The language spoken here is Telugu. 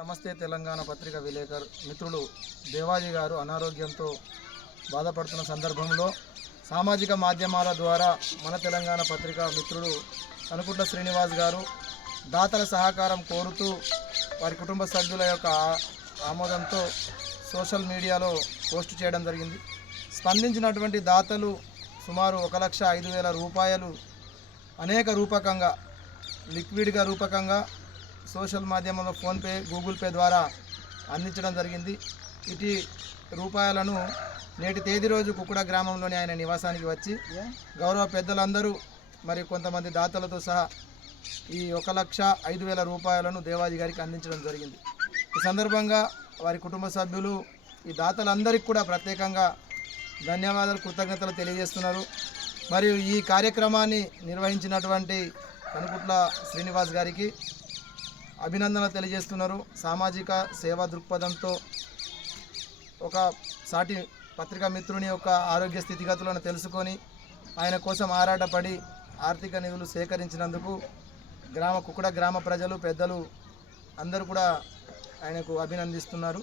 నమస్తే తెలంగాణ పత్రిక విలేకరు మిత్రులు దేవాజీ గారు అనారోగ్యంతో బాధపడుతున్న సందర్భంలో సామాజిక మాధ్యమాల ద్వారా మన తెలంగాణ పత్రిక మిత్రుడు కనుకుంట్ల శ్రీనివాస్ గారు దాతల సహకారం కోరుతూ వారి కుటుంబ సభ్యుల యొక్క ఆమోదంతో సోషల్ మీడియాలో పోస్ట్ చేయడం జరిగింది. స్పందించినటువంటి దాతలు సుమారు 1,05,000 రూపాయలు అనేక రూపకంగా లిక్విడ్గా రూపకంగా సోషల్ మాధ్యమంలో ఫోన్పే గూగుల్ పే ద్వారా అందించడం జరిగింది. ఇటు రూపాయలను నేటి తేదీ రోజు కుక్కుడ గ్రామంలోని ఆయన నివాసానికి వచ్చి గౌరవ పెద్దలందరూ మరి కొంతమంది దాతలతో సహా ఈ 1,05,000 రూపాయలను దేవాజీ గారికి అందించడం జరిగింది. ఈ సందర్భంగా వారి కుటుంబ సభ్యులు ఈ దాతలందరికీ కూడా ప్రత్యేకంగా ధన్యవాదాలు కృతజ్ఞతలు తెలియజేస్తున్నారు. మరియు ఈ కార్యక్రమాన్ని నిర్వహించినటువంటి కనుకుంట్ల శ్రీనివాస్ గారికి అభినందనలు తెలియజేస్తున్నారు. సామాజిక సేవా దృక్పథంతో ఒక సాటి పత్రికా మిత్రుని యొక్క ఆరోగ్య స్థితిగతులను తెలుసుకొని ఆయన కోసం ఆరాటపడి ఆర్థిక నిధులు సేకరించినందుకు కుక్కుడ గ్రామ ప్రజలు పెద్దలు అందరూ కూడా ఆయనకు అభినందిస్తున్నారు.